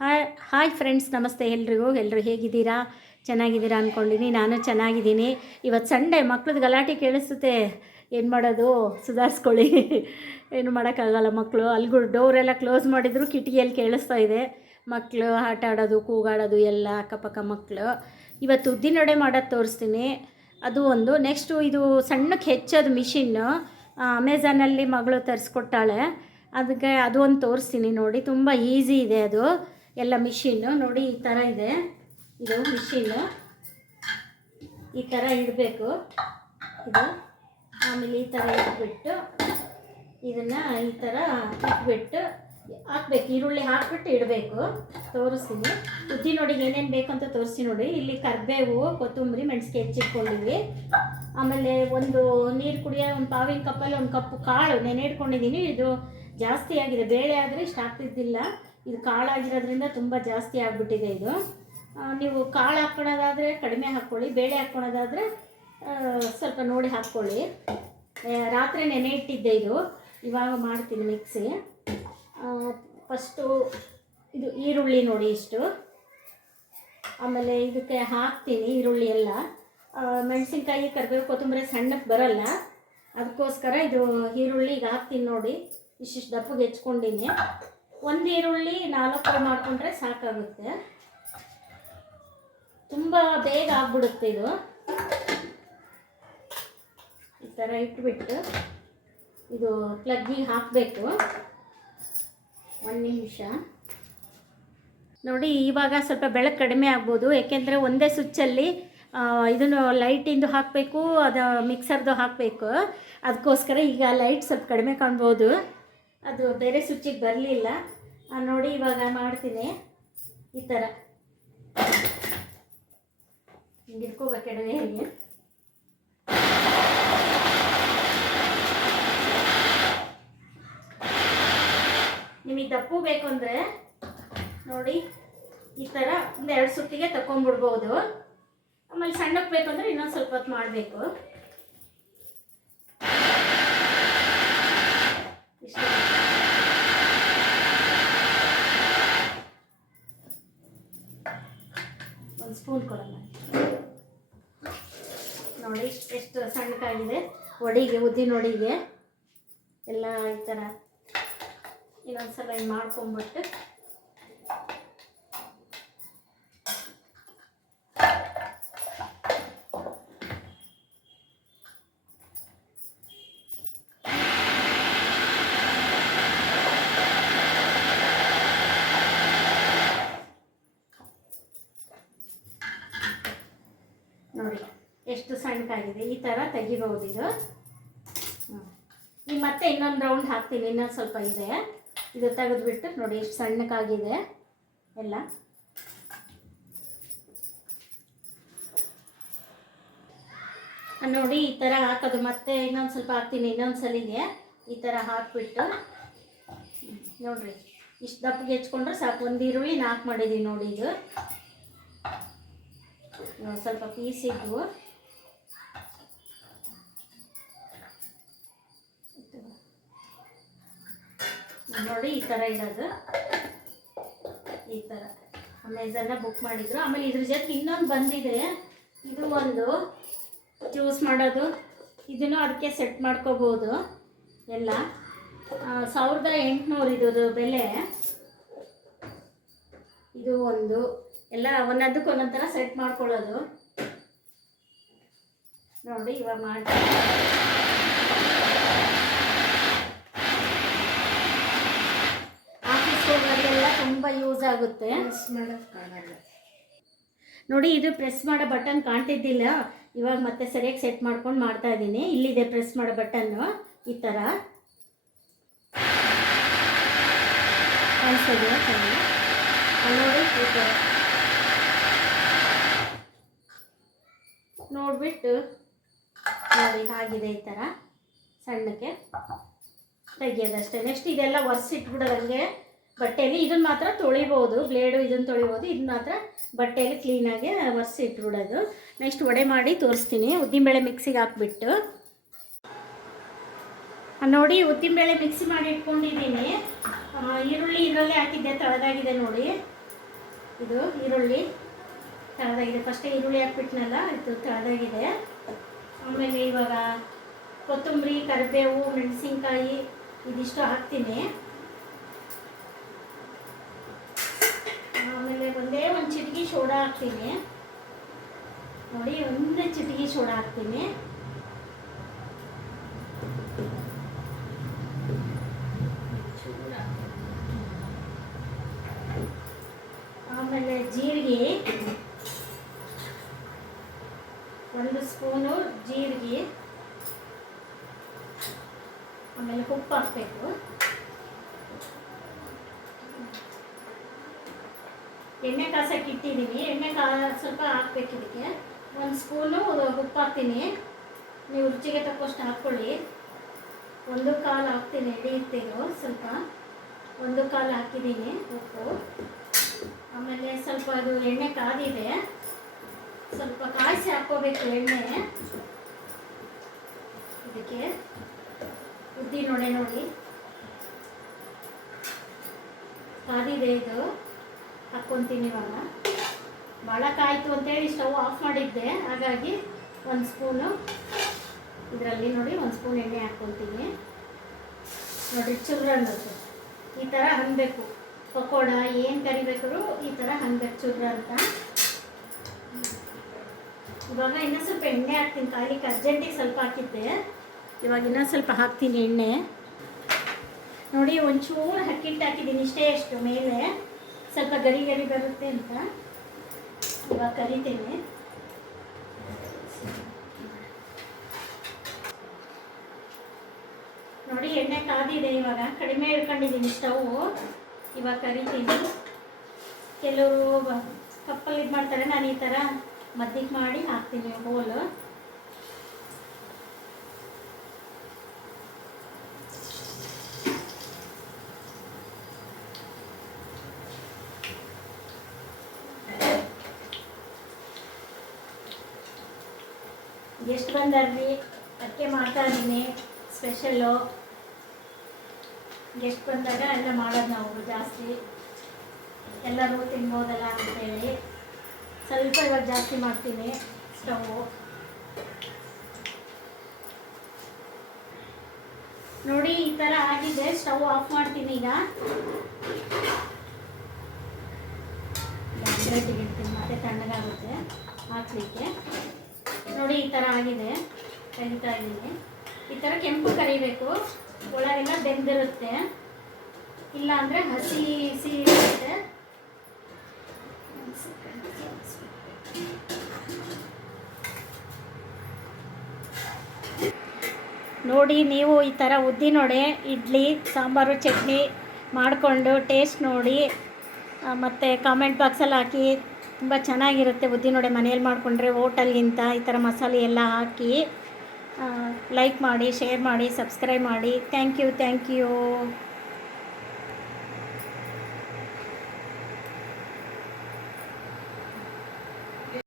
Hi friends, ನಮಸ್ತೆ ಎಲ್ಲರೂ ಹೇಗಿದ್ದೀರಾ? ಚೆನ್ನಾಗಿದ್ದೀರಾ ಅಂದ್ಕೊಂಡಿನಿ. ನಾನು ಚೆನ್ನಾಗಿದ್ದೀನಿ. ಇವತ್ತು ಸಂಡೇ, ಮಕ್ಳದ್ದು ಗಲಾಟೆ ಕೇಳಿಸುತ್ತೆ. ಏನು ಮಾಡೋದು? ಸುಧಾರಿಸ್ಕೊಳ್ಳಿ. ಏನು ಮಾಡೋಕ್ಕಾಗಲ್ಲ. ಮಕ್ಕಳು ಅಲ್ಲಿಗೂ ಡೋರೆಲ್ಲ ಕ್ಲೋಸ್ ಮಾಡಿದ್ರು ಕಿಟಕಿಯಲ್ಲಿ ಕೇಳಿಸ್ತಾ ಇದೆ. ಮಕ್ಕಳು ಆಟ ಆಡೋದು, ಕೂಗಾಡೋದು ಎಲ್ಲ ಅಕ್ಕಪಕ್ಕ ಮಕ್ಕಳು. ಇವತ್ತು ಉದ್ದಿನವಡೆ ಮಾಡೋದು ತೋರಿಸ್ತೀನಿ. ಅದು ಒಂದು. ನೆಕ್ಸ್ಟು ಇದು ಸಣ್ಣಕ್ಕೆ ಹೆಚ್ಚೋದು ಮಿಷಿನ್ನು ಅಮೆಝಾನಲ್ಲಿ ಮಗಳು ತರಿಸ್ಕೊಟ್ಟಾಳೆ. ಅದಕ್ಕೆ ಅದು ಒಂದು ತೋರಿಸ್ತೀನಿ ನೋಡಿ. ತುಂಬ ಈಸಿ ಇದೆ ಅದು ಎಲ್ಲ. ಮಿಷಿನ್ನು ನೋಡಿ, ಈ ಥರ ಇದೆ. ಇದು ಮಿಷಿನ್ನು ಈ ಥರ ಇಡಬೇಕು. ಇದು ಆಮೇಲೆ ಈ ಥರ ಇಟ್ಬಿಟ್ಟು ಇದನ್ನು ಈ ಥರ ಇಟ್ಬಿಟ್ಟು ಹಾಕ್ಬೇಕು. ಈರುಳ್ಳಿ ಹಾಕ್ಬಿಟ್ಟು ಇಡಬೇಕು. ತೋರಿಸ್ತೀನಿ. ಉದ್ದಿನೊಡಿಗೆ ಏನೇನು ಬೇಕಂತ ತೋರಿಸ್ತೀನಿ ನೋಡಿ. ಇಲ್ಲಿ ಕರಿಬೇವು, ಕೊತ್ತಂಬರಿ, ಮೆಣಸಿಗೆ ಹೆಚ್ಚಿಟ್ಕೊಂಡಿವಿ. ಆಮೇಲೆ ಒಂದು ನೀರು ಕುಡಿಯೋ ಒಂದು ಪಾವಿನ ಕಪ್ಪಲ್ಲಿ ಒಂದು ಕಪ್ಪು ಕಾಳು ನೆನೆ ಇಟ್ಕೊಂಡಿದ್ದೀನಿ. ಇದು ಜಾಸ್ತಿ ಆಗಿದೆ. ಬೇಳೆ ಆದರೆ ಇಷ್ಟು ಆಗ್ತಿದ್ದಿಲ್ಲ. ಇದು ಕಾಳಾಗಿರೋದ್ರಿಂದ ತುಂಬ ಜಾಸ್ತಿ ಆಗಿಬಿಟ್ಟಿದೆ. ಇದು ನೀವು ಕಾಳು ಹಾಕ್ಕೊಳ್ಳೋದಾದರೆ ಕಡಿಮೆ ಹಾಕ್ಕೊಳ್ಳಿ, ಬೇಳೆ ಹಾಕ್ಕೊಳ್ಳೋದಾದರೆ ಸ್ವಲ್ಪ ನೋಡಿ ಹಾಕ್ಕೊಳ್ಳಿ. ರಾತ್ರಿ ನೆನೆ ಇಟ್ಟಿದ್ದೆ. ಇದು ಇವಾಗ ಮಾಡ್ತೀನಿ ಮಿಕ್ಸಿ. ಫಸ್ಟು ಇದು ಈರುಳ್ಳಿ ನೋಡಿ ಇಷ್ಟು. ಆಮೇಲೆ ಇದಕ್ಕೆ ಹಾಕ್ತೀನಿ ಈರುಳ್ಳಿ ಎಲ್ಲ. ಮೆಣಸಿನ್ಕಾಯಿ, ಕರಿಬೇವು, ಕೊತ್ತಂಬರಿ ಸಣ್ಣಕ್ಕೆ ಬರೋಲ್ಲ, ಅದಕ್ಕೋಸ್ಕರ ಇದು ಈರುಳ್ಳಿ ಈಗ ಹಾಕ್ತೀನಿ ನೋಡಿ. ಇಷ್ಟಿಷ್ಟು ದಪ್ಪಗೆ ಹೆಚ್ಕೊಂಡಿನಿ. ಒಂದು ಈರುಳ್ಳಿ 4 ಮಾಡಿಕೊಂಡ್ರೆ ಸಾಕಾಗುತ್ತೆ. ತುಂಬ ಬೇಗ ಆಗ್ಬಿಡುತ್ತೆ ಇದು. ಈ ಥರ ಇಟ್ಬಿಟ್ಟು ಇದು ಪ್ಲಗ್ಗಿಗೆ ಹಾಕಬೇಕು. 1 ನಿಮಿಷ ನೋಡಿ. ಇವಾಗ ಸ್ವಲ್ಪ ಬೆಳಕು ಕಡಿಮೆ ಆಗ್ಬೋದು, ಏಕೆಂದರೆ ಒಂದೇ ಸ್ವಿಚ್ಚಲ್ಲಿ ಇದನ್ನು ಲೈಟಿಂದು ಹಾಕಬೇಕು, ಅದು ಮಿಕ್ಸರ್ದು ಹಾಕಬೇಕು. ಅದಕ್ಕೋಸ್ಕರ ಈಗ ಲೈಟ್ ಸ್ವಲ್ಪ ಕಡಿಮೆ ಕಾಣ್ಬೋದು. ಅದು ಬೇರೆ ಸ್ವಿಚ್ಚಿಗೆ ಬರಲಿಲ್ಲ ನೋಡಿ. ಇವಾಗ ಮಾಡ್ತೀನಿ. ಈ ಥರ ಹಿಂಗೆ ಇಟ್ಕೋಬೇಕು ಎಡವೆಯಲ್ಲಿ. ನಿಮಗೆ ದಪ್ಪು ಬೇಕು ಅಂದರೆ ನೋಡಿ ಈ ಥರ ಒಂದು 2 ಸುತ್ತಿಗೆ ತಗೊಂಡ್ಬಿಡ್ಬೋದು. ಆಮೇಲೆ ಸಣ್ಣಕ್ಕೆ ಬೇಕು ಅಂದರೆ ಇನ್ನೊಂದು ಸ್ವಲ್ಪ ಹೊತ್ತು ಮಾಡಬೇಕು. ಇಷ್ಟು ಒಂದು ಸ್ಪೂನ್ ಕೊಡೋಣ ನೋಡಿ. ಎಷ್ಟು ಸಣ್ಣಕ್ಕಾಗಿದೆ. ಒಡಿಗೆ, ಉದ್ದಿನ ಒಡಿಗೆ ಎಲ್ಲ ಈ ಥರ ಇನ್ನೊಂದ್ಸಲ ಹಿಂಗೆ ಮಾಡ್ಕೊಂಬಿಟ್ಟು ನೋಡಿ ಎಷ್ಟು ಸಣ್ಣಕ್ಕಾಗಿದೆ. ಈ ಥರ ತೆಗಿಬಹುದು ಇದು. ಈಗ ಮತ್ತೆ ಇನ್ನೊಂದು ರೌಂಡ್ ಹಾಕ್ತೀನಿ. ಇನ್ನೊಂದು ಸ್ವಲ್ಪ ಇದೆ. ಇದು ತೆಗೆದುಬಿಟ್ಟು ನೋಡಿ ಎಷ್ಟು ಸಣ್ಣಕ್ಕಾಗಿದೆ ಎಲ್ಲ. ನೋಡಿ ಈ ಥರ ಹಾಕೋದು. ಮತ್ತೆ ಇನ್ನೊಂದು ಸ್ವಲ್ಪ ಹಾಕ್ತೀನಿ ಇನ್ನೊಂದು ಸಲಿಗೆ. ಈ ಥರ ಹಾಕ್ಬಿಟ್ಟು ನೋಡಿರಿ ಇಷ್ಟು ದಪ್ಪಗೆ ಹೆಚ್ಕೊಂಡ್ರೆ ಸಾಕು. ಒಂದು ಈರುಳ್ಳಿ 4 ಮಾಡಿದ್ದೀವಿ ನೋಡಿ. ಇದು ಸ್ವಲ್ಪ ಪೀಸ್ ಇದ್ವು. ನೋಡಿ ಈ ಥರ ಇಡೋದು. ಈ ಥರ ಅಮೆಝಾನ್ನ ಬುಕ್ ಮಾಡಿದ್ರು. ಆಮೇಲೆ ಇದ್ರ ಜೊತೆ ಇನ್ನೊಂದು ಬಂದಿದೆ. ಇದು ಒಂದು ಜ್ಯೂಸ್ ಮಾಡೋದು. ಇದನ್ನು ಅದಕ್ಕೆ ಸೆಟ್ ಮಾಡ್ಕೋಬೋದು ಎಲ್ಲ. 1800 ಇದ್ದು ಬೆಲೆ. ಇದು ಒಂದು ಎಲ್ಲ ಒಂದೊಂದಕ್ಕೆ ಒಂದೊಂದು ಥರ ಸೆಟ್ ಮಾಡ್ಕೊಳ್ಳೋದು ನೋಡಿ. ಇವಾಗ ಮಾಡ್ತೀನಿ. ಆಫೀಸ್ ಹೋಗೋರಿಗೆಲ್ಲ ತುಂಬ ಯೂಸ್ ಆಗುತ್ತೆ. ನೋಡಿ ಇದು ಪ್ರೆಸ್ ಮಾಡೋ ಬಟನ್ ಕಾಣ್ತಿದ್ದಿಲ್ಲ. ಇವಾಗ ಮತ್ತೆ ಸರಿಯಾಗಿ ಸೆಟ್ ಮಾಡ್ಕೊಂಡು ಮಾಡ್ತಾ ಇದ್ದೀನಿ. ಇಲ್ಲಿದೆ ಪ್ರೆಸ್ ಮಾಡೋ ಬಟನ್ನು. ಈ ಥರ ಕಾಣಿಸ್ತಿದೆ ನೋಡಿ. ಈ ಥರ ನೋಡಿಬಿಟ್ಟು ನೋಡಿ ಆಗಿದೆ. ಈ ಥರ ಸಣ್ಣಕ್ಕೆ ತೆಗಿಯೋದಷ್ಟೇ. ನೆಕ್ಸ್ಟ್ ಇದೆಲ್ಲ ಒರೆಸಿಟ್ಬಿಡೋದಂಗೆ ಬಟ್ಟೆಯಲ್ಲಿ. ಇದನ್ನು ಮಾತ್ರ ತೊಳಿಬೋದು, ಬ್ಲೇಡು ಇದನ್ನು ತೊಳಿಬೋದು. ಇದನ್ನ ಮಾತ್ರ ಬಟ್ಟೆಯಲ್ಲಿ ಕ್ಲೀನಾಗಿ ಒರೆಸಿ ಇಟ್ಬಿಡೋದು. ನೆಕ್ಸ್ಟ್ ವಡೆ ಮಾಡಿ ತೋರಿಸ್ತೀನಿ. ಉದ್ದಿನಬೇಳೆ ಮಿಕ್ಸಿಗೆ ಹಾಕ್ಬಿಟ್ಟು ನೋಡಿ. ಉದ್ದಿನಬೇಳೆ ಮಿಕ್ಸಿ ಮಾಡಿ ಇಟ್ಕೊಂಡಿದ್ದೀನಿ. ಈರುಳ್ಳಿ ಇದರಲ್ಲೇ ಹಾಕಿದ್ದೆ, ತಳದಾಗಿದೆ ನೋಡಿ. ಇದು ಈರುಳ್ಳಿ ತಳದಾಗಿದೆ. ಫಸ್ಟೇ ಈರುಳ್ಳಿ ಹಾಕ್ಬಿಟ್ನಲ್ಲ, ಇದು ತಳದಾಗಿದೆ. ಆಮೇಲೆ ಇವಾಗ ಕೊತ್ತಂಬರಿ, ಕರಿಬೇವು, ಮೆಣಸಿನ್ಕಾಯಿ ಇದಿಷ್ಟು ಹಾಕ್ತೀನಿ. ಆಮೇಲೆ ಒಂದೇ ಒಂದು ಚಿಟಿಕೆ ಸೋಡಾ ಹಾಕ್ತೀನಿ. ನೋಡಿ, ಒಂದೇ ಚಿಟಿಕೆ ಸೋಡಾ ಹಾಕ್ತೀನಿ. ಆಮೇಲೆ ಜೀರಿಗೆ, 1 ಸ್ಪೂನು ಜೀರಿಗೆ. ಆಮೇಲೆ ಉಪ್ಪು ಹಾಕಬೇಕು. ಎಣ್ಣೆ ಕಾಸಕ್ಕೆ ಇಟ್ಟಿದ್ದೀನಿ. ಎಣ್ಣೆ ಸ್ವಲ್ಪ ಹಾಕ್ಬೇಕು ಇದಕ್ಕೆ. 1 ಸ್ಪೂನು ಉಪ್ಪು ಹಾಕ್ತೀನಿ. ನೀವು ರುಚಿಗೆ ತಕ್ಕಷ್ಟು ಹಾಕ್ಕೊಳ್ಳಿ. 1/4 ಹಾಕ್ತೀನಿ, ಹಿಡಿಯುತ್ತೇನೋ ಸ್ವಲ್ಪ. 1/4 ಹಾಕಿದ್ದೀನಿ ಉಪ್ಪು. ಆಮೇಲೆ ಸ್ವಲ್ಪ ಅದು ಎಣ್ಣೆ ಕಾದಿದೆ, ಸ್ವಲ್ಪ ಕಾಯಿಸಿ ಹಾಕ್ಕೋಬೇಕು ಎಣ್ಣೆ. ಇದಕ್ಕೆ ಉದ್ದಿನೊಡೆ ನೋಡಿ ಕಾದಿದೆ, ಇದು ಹಾಕ್ಕೊತೀನಿ ಇವಾಗ. ಭಾಳ ಕಾಯಿತು ಅಂತೇಳಿ ಸ್ಟವ್ ಆಫ್ ಮಾಡಿದ್ದೆ, ಹಾಗಾಗಿ 1 ಸ್ಪೂನು ಇದರಲ್ಲಿ ನೋಡಿ 1 ಸ್ಪೂನ್ ಎಣ್ಣೆ ಹಾಕ್ಕೊತೀನಿ. ನೋಡಿ, ಚುರ್ರ ಅನ್ನೋದು ಈ ಥರ ಹಣ್ಣಬೇಕು. ಪಕೋಡ ಏನು ಕರಿಬೇಕಾದ್ರೂ ಈ ಥರ ಹಣ್ಣಬೇಕು, ಚುರ್ರ ಅಂತ. ಇವಾಗ ಇನ್ನೂ ಸ್ವಲ್ಪ ಎಣ್ಣೆ ಹಾಕ್ತೀನಿ. ಕಾಲಿಕ್ಕೆ ಅರ್ಜೆಂಟಿಗೆ ಸ್ವಲ್ಪ ಹಾಕಿದ್ದೆ, ಇವಾಗ ಇನ್ನೂ ಸ್ವಲ್ಪ ಹಾಕ್ತೀನಿ ಎಣ್ಣೆ. ನೋಡಿ, ಒಂಚೂರು ಹಕ್ಕಿಟ್ಟು ಹಾಕಿದ್ದೀನಿ, ಇಷ್ಟೇ ಎಷ್ಟು ಮೇಲೆ, ಸ್ವಲ್ಪ ಗರಿ ಗರಿ ಬರುತ್ತೆ ಅಂತ. ಇವಾಗ ಕರಿತೀನಿ. ನೋಡಿ, ಎಣ್ಣೆ ಕಾದಿದೆ. ಇವಾಗ ಕಡಿಮೆ ಇಟ್ಕೊಂಡಿದ್ದೀನಿ ಸ್ಟವ್. ಇವಾಗ ಕರಿತೀನಿ. ಕೆಲವರು ಕಪ್ಪಲ್ಲಿ ಇದು ಮಾಡ್ತಾರೆ, ನಾನು ಈ ಥರ ಮದ್ದಿಗೆ ಮಾಡಿ ಹಾಕ್ತೀನಿ ಹೋಲು. ಗೆಸ್ಟ್ ಬಂದಾರ್ರಿ, ಅದಕ್ಕೆ ಮಾಡ್ತಾ ಇದ್ದೀನಿ ಸ್ಪೆಷಲ್ಲು. ಗೆಸ್ಟ್ ಬಂದಾಗ ಎಲ್ಲ ಮಾಡೋದು ನಾವು ಜಾಸ್ತಿ, ಎಲ್ಲರೂ ತಿನ್ಬೋದಲ್ಲ ಅಂತೇಳಿ ಸ್ವಲ್ಪ ಇವಾಗ ಜಾಸ್ತಿ ಮಾಡ್ತೀನಿ ಸ್ಟವ್ವು. ನೋಡಿ, ಈ ಥರ ಆಗಿದೆ. ಸ್ಟವ್ ಆಫ್ ಮಾಡ್ತೀನಿ ಈಗ. ಬ್ರೆಡ್ಗೆ ಇಡ್ತೀನಿ, ಮತ್ತೆ ತಣ್ಣಗಾಗುತ್ತೆ ಹಾಕ್ಲಿಕ್ಕೆ. ನೋಡಿ, ಈ ಥರ ಆಗಿದೆ. ತೆಗಿತಾ ಇದ್ದೀನಿ. ಈ ಥರ ಕೆಂಪು ಕರಿಬೇಕು, ಒಳಗೆಲ್ಲ ಬೆಂದಿರುತ್ತೆ, ಇಲ್ಲ ಅಂದರೆ ಹಸಿ ಇರುತ್ತೆ. ನೋಡಿ, ನೀವು ಈ ಥರ ಉದ್ದಿನೊಡೆ, ಇಡ್ಲಿ, ಸಾಂಬಾರು, ಚಟ್ನಿ ಮಾಡಿಕೊಂಡು ಟೇಸ್ಟ್ ನೋಡಿ, ಮತ್ತು ಕಾಮೆಂಟ್ ಬಾಕ್ಸಲ್ಲಿ ಹಾಕಿ. ತುಂಬ ಚೆನ್ನಾಗಿರುತ್ತೆ ಉದ್ದಿನೊಡೆ. ಮನೇಲಿ ಮಾಡಿಕೊಂಡ್ರೆ ಹೋಟೆಲ್ಗಿಂತ ಈ ಥರ ಮಸಾಲೆ ಎಲ್ಲ ಹಾಕಿ. ಲೈಕ್ ಮಾಡಿ, ಶೇರ್ ಮಾಡಿ, ಸಬ್ಸ್ಕ್ರೈಬ್ ಮಾಡಿ. Thank you.